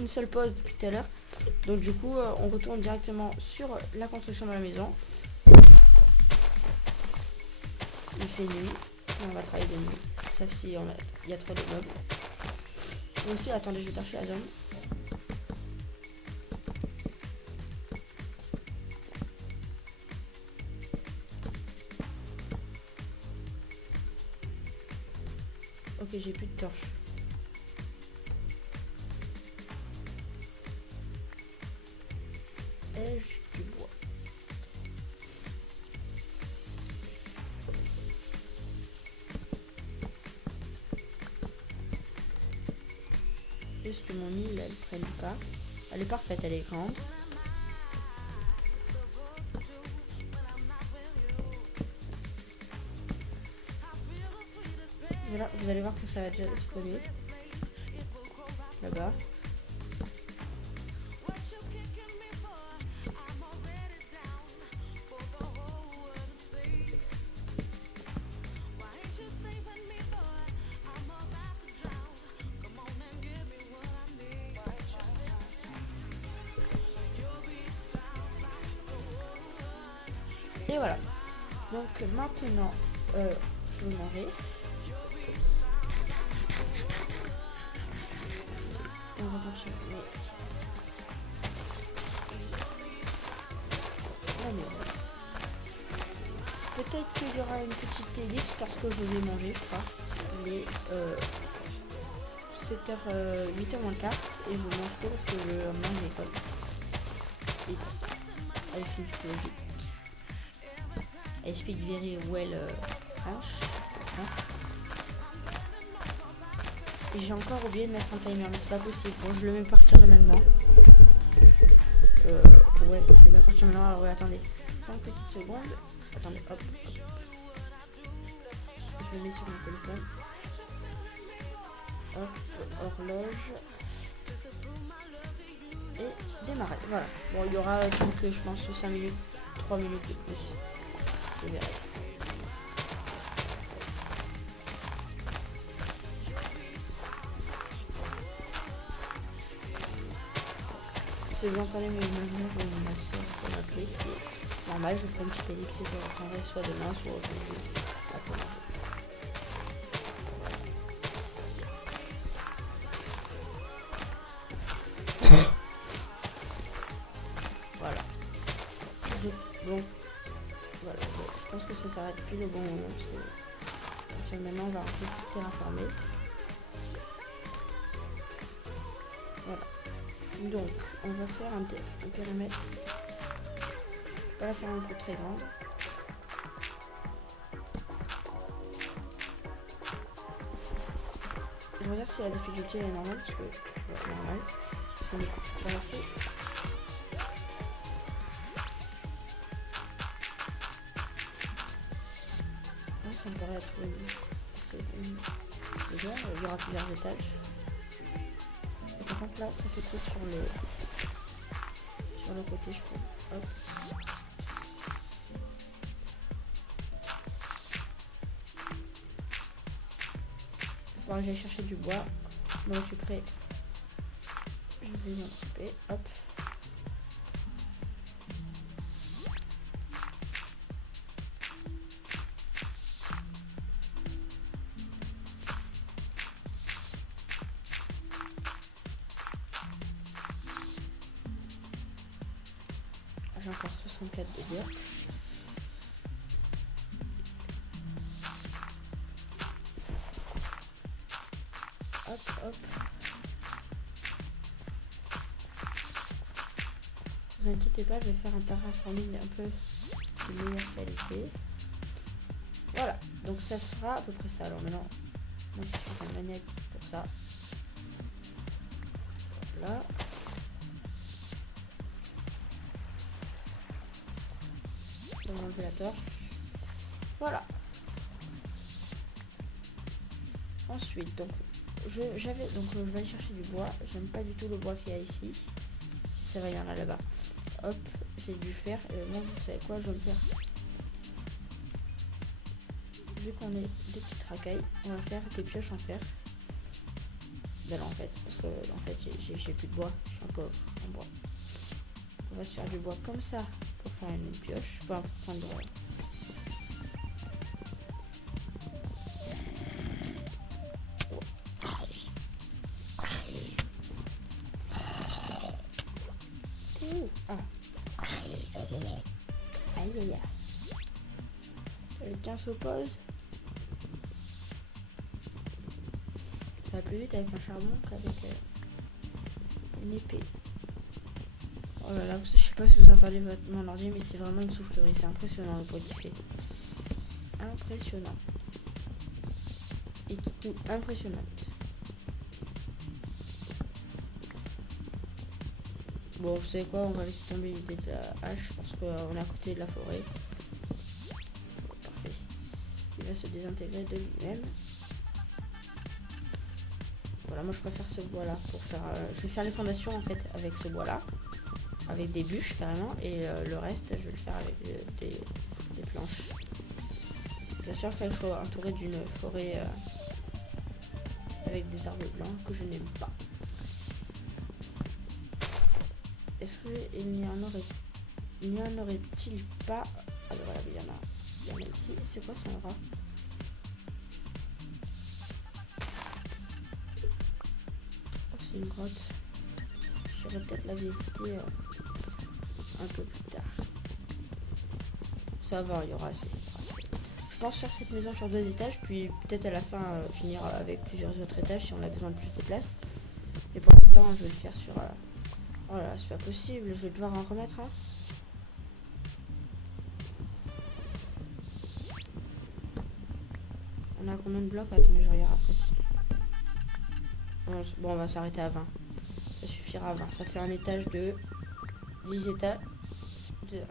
une seule pause depuis tout à l'heure. Donc du coup, on retourne directement sur la construction de la maison. Il fait nuit. On va travailler de nuit. Sauf si il y a trop de meubles. Et aussi, attendez, je vais torcher la zone. Ok, j'ai plus de torches. Ai-je du bois? Juste que mon île, elle prenne pas. Elle est parfaite, elle est grande. Voilà, vous allez voir que ça va déjà spawner. Là-bas. Et voilà. Donc maintenant, je vais manger. On va continuer la maison. Peut-être qu'il y aura une petite ellipse parce que je vais manger, je crois. Il est 7h, 8h moins le quart et je mange tôt parce que je mange l'école. It's I think logic. I speak very well French. Et j'ai encore oublié de mettre un timer, mais c'est pas possible. Bon, je le mets à partir de maintenant. Ouais, je le mets à partir de maintenant. Alors, ouais, attendez. 5 petites secondes. Attendez, hop. Je le mets sur mon téléphone. Hop, horloge. Et démarrer. Voilà. Bon, il y aura quelques, je pense, 5 minutes, 3 minutes de plus. Je verrai. Si vous entendez mes murmures ou ma soeur pour m'appeler, c'est normal, je ferai une petite ellipse et je reprendrai soit demain, soit aujourd'hui. Après manger. Voilà. Donc, voilà. Je pense que ça s'arrête plus le bon moment parce que maintenant on va un peu tout terraformer. Voilà. Donc, on va faire un périmètre. On va la faire un peu très grande. Je regarde si la difficulté est normale parce que ouais, normal. Ça me coûte pas assez. Là, ça me paraît être une. Déjà, il y aura plusieurs étages. Et par contre là, ça fait trop sur le côté, je crois. Hop. Il faudra que j'aille chercher du bois. Je m'en occuperai. Je vais m'en occuper. Hop. J'ai encore 64 de dirt. Hop, hop. Vous inquiétez pas, je vais faire un terraforming un peu de meilleure qualité. Voilà, donc ça sera à peu près ça. Alors maintenant, moi je suis un maniaque pour ça. Là. On va enlever la torche. Voilà. Ensuite, donc je vais aller chercher du bois. J'aime pas du tout le bois qu'il y a ici. Si ça va, il y en a là-bas. Hop, j'ai dû faire. Bon, vous savez quoi, je vais me faire. Vu qu'on est des petites racailles, on va faire des pioches en fer. dalle en fait, parce que en fait j'ai plus de bois, je suis un pauvre en bois. On va se faire du bois comme ça pour faire une pioche, enfin prendre ah. Aïe aïe aïe. Quelqu'un s'oppose. Ça va plus vite avec un charbon qu'avec une épée. Oh là là, je sais pas si vous entendez mon ordi, mais c'est vraiment une soufflerie. C'est impressionnant le bruit qu'il fait. Impressionnant. Et tout impressionnante. Bon, vous savez quoi, on va laisser tomber l'idée de la hache parce qu'on est à côté de la forêt. Parfait. Il va se désintégrer de lui-même. Voilà, moi je préfère ce bois là pour faire... je vais faire les fondations en fait avec ce bois là. Avec des bûches carrément. Et le reste je vais le faire avec des planches. Bien sûr qu'il faut entourer d'une forêt avec des arbres blancs que je n'aime pas. Est-ce qu'il n'y en aurait-il pas... Ah ben voilà, il y en a ici. C'est quoi son rat? Oh, c'est une grotte. J'aurais peut-être la visiter un peu plus tard. Ça va, il y aura assez. Je pense faire cette maison sur 2 étages, puis peut-être à la fin finir avec plusieurs autres étages si on a besoin de plus de place. Et pour l'instant, je vais le faire sur... Oh là, c'est pas possible, je vais devoir en remettre un. On a combien de blocs? Attendez, je regarde après. Bon, on va s'arrêter à 20. Ça suffira à 20. Ça fait un étage de 10 étages. Il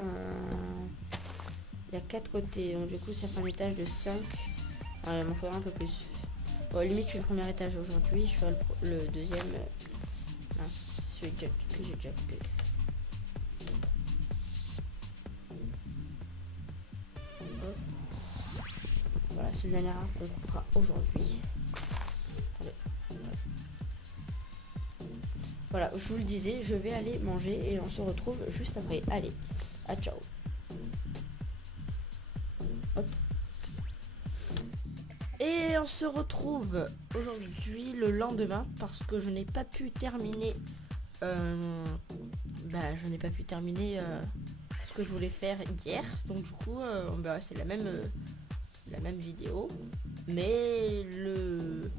y a 4 côtés, donc du coup ça fait un étage de 5. Il m'en faudra un peu plus. Bon, limite, je fais le premier étage aujourd'hui, je ferai le deuxième. Celui que j'ai déjà coupé. Voilà, c'est le dernier arbre qu'on coupera aujourd'hui. Voilà, je vous le disais, je vais aller manger et on se retrouve juste après. Allez, à ciao. Hop. Et on se retrouve aujourd'hui le lendemain parce que je n'ai pas pu terminer ce que je voulais faire hier. Donc du coup c'est la même vidéo, mais le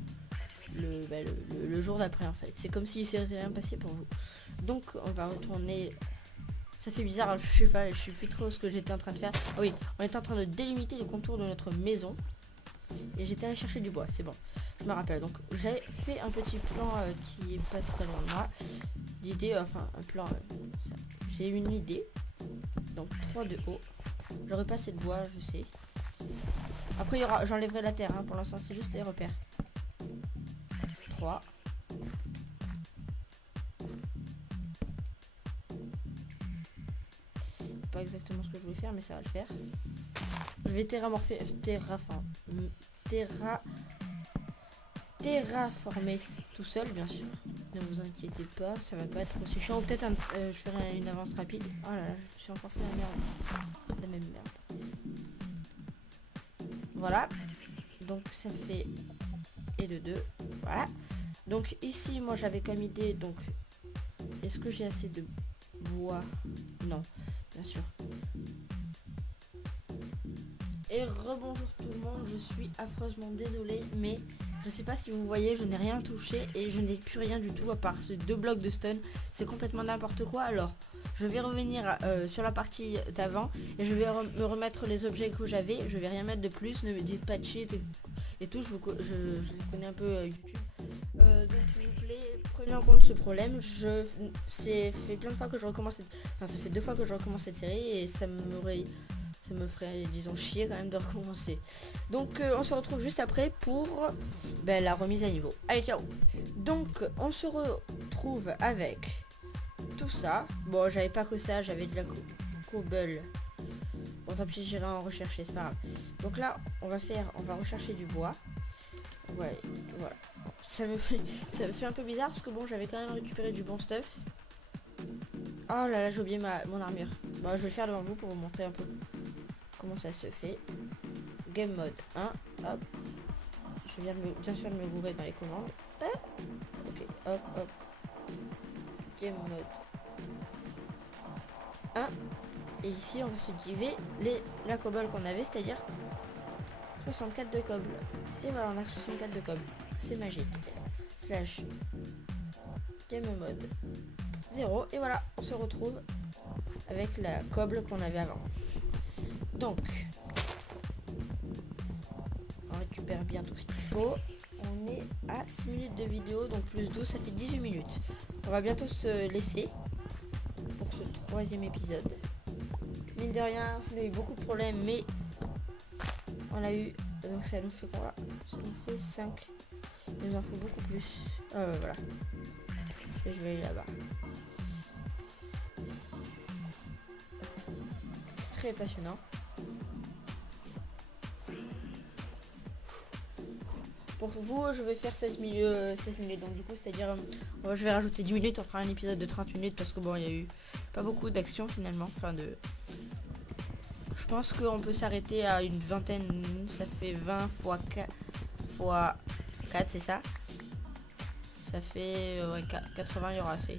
jour d'après en fait. C'est comme si c'était rien passé pour vous. Donc on va retourner. Ça fait bizarre, je sais pas, je sais plus trop ce que j'étais en train de faire. Ah oui, on était en train de délimiter le contour de notre maison. Et j'étais allé chercher du bois, c'est bon. Je me rappelle. Donc j'ai fait un petit plan qui est pas très loin de là. L'idée, enfin un plan. J'ai une idée. Donc 3 de haut. J'aurai pas assez de bois, je sais. Après j'enlèverai la terre. Hein. Pour l'instant c'est juste des repères. 3. Pas exactement ce que je voulais faire, mais ça va le faire. Je vais terraformer tout seul, bien sûr. Ne vous inquiétez pas, ça va pas être aussi chiant. Ou peut-être je ferai une avance rapide. Oh là là, je suis encore fait la merde. La même merde. Voilà. Donc ça fait et de 2. Voilà. Donc ici, moi j'avais comme idée, donc est-ce que j'ai assez de bois? Non, bien sûr. Et rebonjour tout le monde, je suis affreusement désolée, mais je sais pas si vous voyez, je n'ai rien touché et je n'ai plus rien du tout à part ces 2 blocs de stone. C'est complètement n'importe quoi. Alors, je vais revenir sur la partie d'avant et je vais me remettre les objets que j'avais. Je vais rien mettre de plus, ne me dites pas de cheat et tout, je connais un peu YouTube. Donc s'il vous plaît, prenez en compte ce problème. C'est fait plein de fois que je recommence ça fait 2 fois que je recommence cette série et ça me ferait, disons, chier quand même de recommencer. Donc on se retrouve juste après pour la remise à niveau. Allez, ciao. Donc on se retrouve avec tout ça. Bon, j'avais pas que ça, j'avais de la cobble. Bon, tant pis, j'irai en rechercher, c'est pas grave. Donc là, on va rechercher du bois. Ouais, voilà. ça me fait un peu bizarre parce que bon, j'avais quand même récupéré du bon stuff. Oh là là, j'ai oublié mon armure. Bon, je vais le faire devant vous pour vous montrer un peu comment ça se fait. Game mode 1, hop. Je viens bien sûr de me gourer dans les commandes. Ah, ok, hop, hop. Game mode 1. Et ici, on va subdiviser la cobble qu'on avait, c'est-à-dire 64 de cobble. Et voilà, on a 64 de cobble. C'est magique. Slash game mode 0. Et voilà, on se retrouve avec la cobble qu'on avait avant. Donc, on récupère bien tout ce qu'il faut. On est à 6 minutes de vidéo, donc plus 12, ça fait 18 minutes. On va bientôt se laisser pour ce 3e épisode. Mine de rien, on a eu beaucoup de problèmes, mais on a eu... Donc ça nous fait quoi? Ça nous fait 5. Il nous en faut beaucoup plus. Voilà. Et je vais aller là-bas. C'est très passionnant. Pour vous, je vais faire 16 minutes. Donc du coup, c'est-à-dire, je vais rajouter 10 minutes. On fera un épisode de 30 minutes parce que bon, il y a eu pas beaucoup d'action finalement. Enfin de... Je pense qu'on peut s'arrêter à une vingtaine. Ça fait 20 fois 4, c'est ça? Ça fait 80, il y aura assez.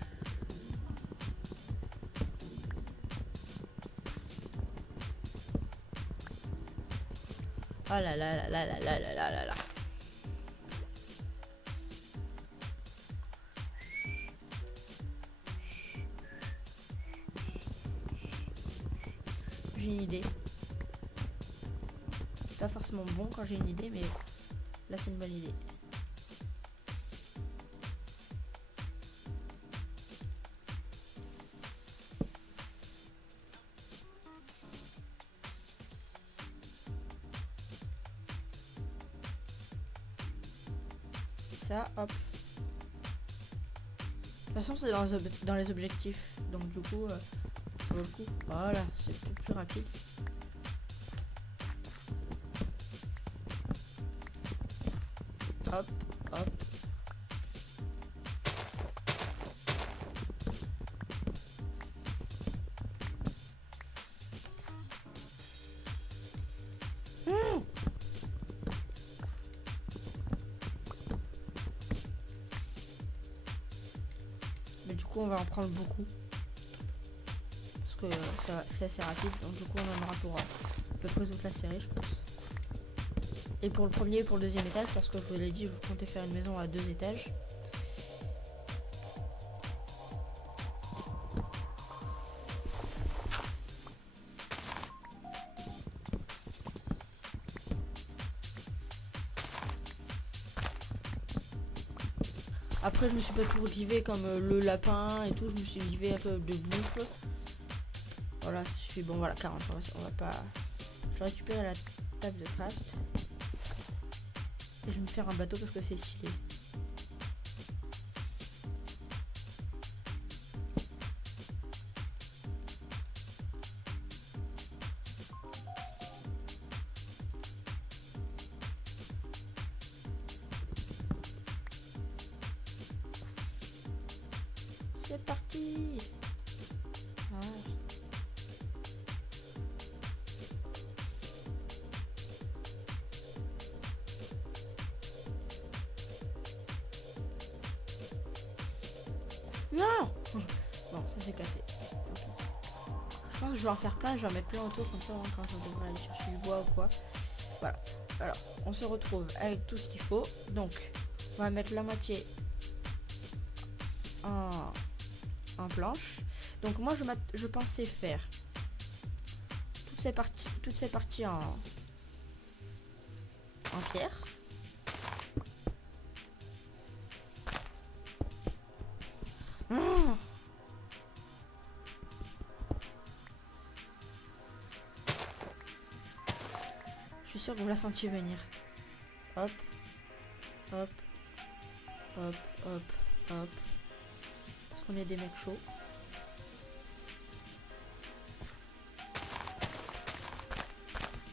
Oh là là là là là là là là là. J'ai une idée. C'est pas forcément bon quand j'ai une idée, mais là c'est une bonne idée. Ça, hop. De toute façon, c'est dans les objectifs. Donc du coup, ça vaut le coup. Voilà, c'est plus rapide. Hop, hop. Mais du coup, on va en prendre beaucoup. Parce que c'est assez rapide. Donc du coup, on en aura pour à peu près toute la série, je pense. Et pour le premier et pour le deuxième étage, parce que je vous l'ai dit, je comptais faire une maison à 2 étages. Après, je me suis pas tout givé comme le lapin et tout. Je me suis givé un peu de bouffe. Voilà, ça suffit. Bon, voilà, 40. On va pas... Je vais récupérer la table de craft. Et je vais me faire un bateau parce que c'est stylé. C'est parti. Ah. Non. Bon, ça s'est cassé. Je pense que je vais en faire plein, je vais en mettre plein autour comme ça hein, quand je devrais aller chercher du bois ou quoi. Voilà. Alors, on se retrouve avec tout ce qu'il faut. Donc, on va mettre la moitié en planche. Donc moi je pensais faire toutes ces parties en pierre. Oh, je suis sûre que vous la sentiez venir. Hop, hop, hop, hop, hop. Parce qu'on est des mecs chauds.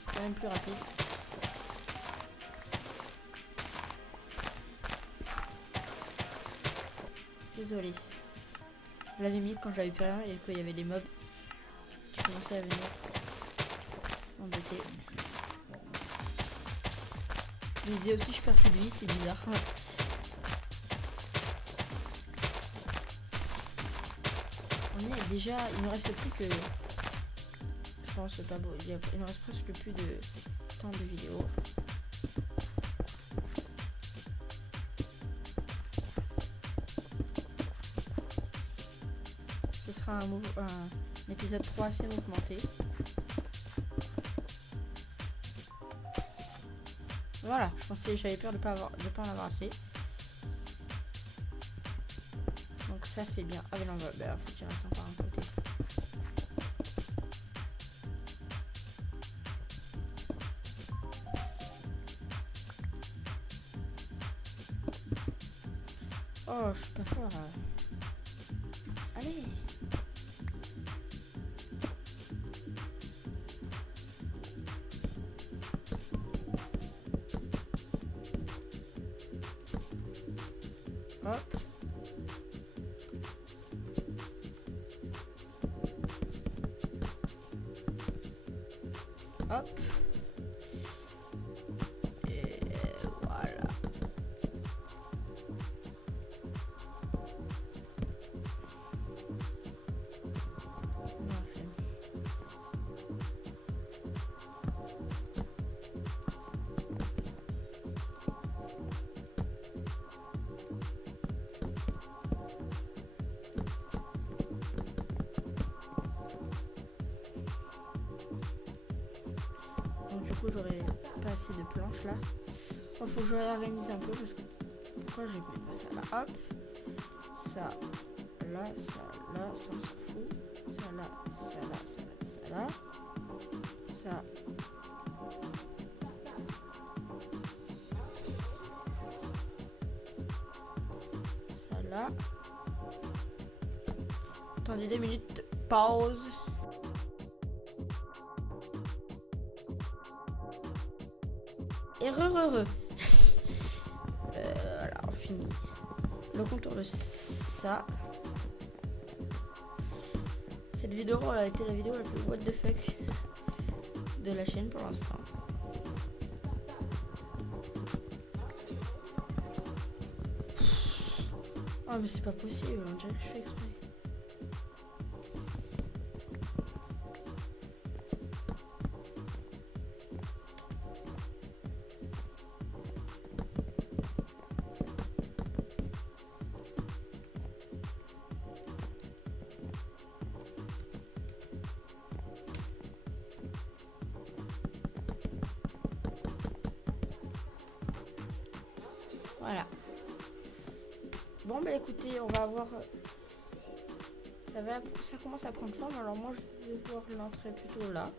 C'est quand même plus rapide. Désolé. Je l'avais mis quand j'avais plus rien et qu'il y avait des mobs qui commençaient à venir m'embêter. Je disais aussi je perds plus de vie, c'est bizarre. On est déjà, il ne reste plus que, je pense pas beau, il ne reste presque plus de temps de vidéo. Ce sera un épisode 3 assez mouvementé. Voilà, je pensais, j'avais peur de pas en avoir assez. Donc ça fait bien. Ah mais non, bah, faut tirer ça par un côté. Oh, je suis pas fort. Allez. Hop. Hop. Et voilà. Donc du coup j'aurais pas assez de planches là. Oh, faut que je réorganise un peu parce que pourquoi j'ai plus pas ça là. Hop. Ça là, ça là, ça on s'en fout. Ça là, ça là, ça là, ça là. Ça. Ça là. Attendez 2 minutes. Pause. Erreur. Voilà, on finit le contour de ça. Cette vidéo a été la vidéo la plus what the fuck de la chaîne pour l'instant. Oh mais c'est pas possible, on dirait que je fais exprès. Voilà. Bon bah écoutez, on va avoir... Ça commence à prendre forme, alors moi je vais voir l'entrée plutôt là.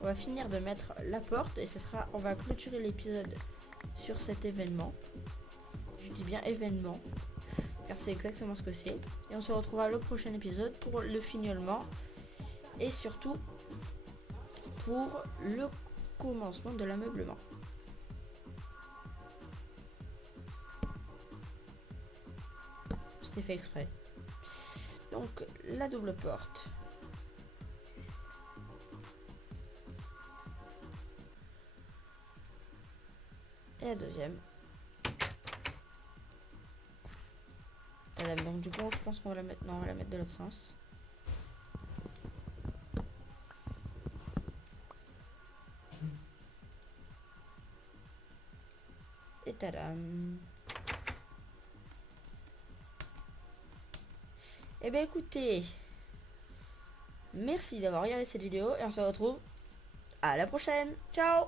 On va finir de mettre la porte et on va clôturer l'épisode sur cet événement. Je dis bien événement, car c'est exactement ce que c'est. Et on se retrouvera le prochain épisode pour le fignolement et surtout pour le commencement de l'ameublement. C'était fait exprès. Donc la double porte. Et la deuxième. Donc du coup je pense qu'on va la mettre. Non, on va la mettre de l'autre sens. Et tadam. Et bien écoutez, merci d'avoir regardé cette vidéo et on se retrouve à la prochaine. Ciao.